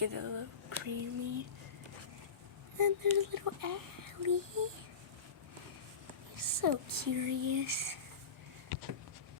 make it a little creamy. And there's little Allie. You're so curious.